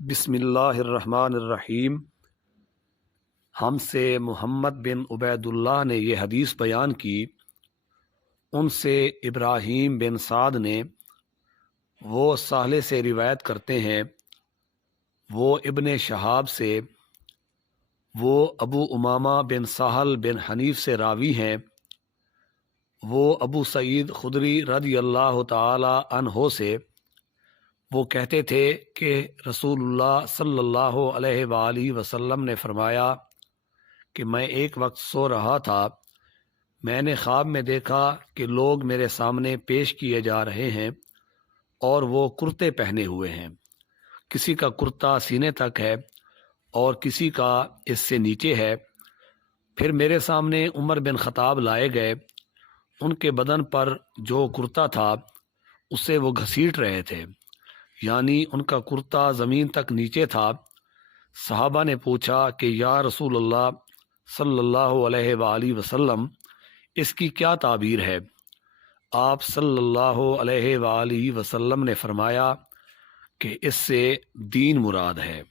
بسم اللہ الرحمن الرحیم۔ ہم سے محمد بن عبید اللہ نے یہ حدیث بیان کی، ان سے ابراہیم بن سعد نے، وہ سہل سے روایت کرتے ہیں، وہ ابن شہاب سے، وہ ابو امامہ بن سہل بن حنیف سے راوی ہیں، وہ ابو سعید خدری رضی اللہ تعالی عنہ سے، وہ کہتے تھے کہ رسول اللہ صلی اللہ علیہ وآلہ وسلم نے فرمایا کہ میں ایک وقت سو رہا تھا، میں نے خواب میں دیکھا کہ لوگ میرے سامنے پیش کیے جا رہے ہیں اور وہ کرتے پہنے ہوئے ہیں، کسی کا کرتا سینے تک ہے اور کسی کا اس سے نیچے ہے۔ پھر میرے سامنے عمر بن خطاب لائے گئے، ان کے بدن پر جو کرتا تھا اسے وہ گھسیٹ رہے تھے، یعنی ان کا کرتا زمین تک نیچے تھا۔ صحابہ نے پوچھا کہ یا رسول اللہ صلی اللہ علیہ وآلہ وسلم، اس کی کیا تعبیر ہے؟ آپ صلی اللہ علیہ وآلہ وسلم نے فرمایا کہ اس سے دین مراد ہے۔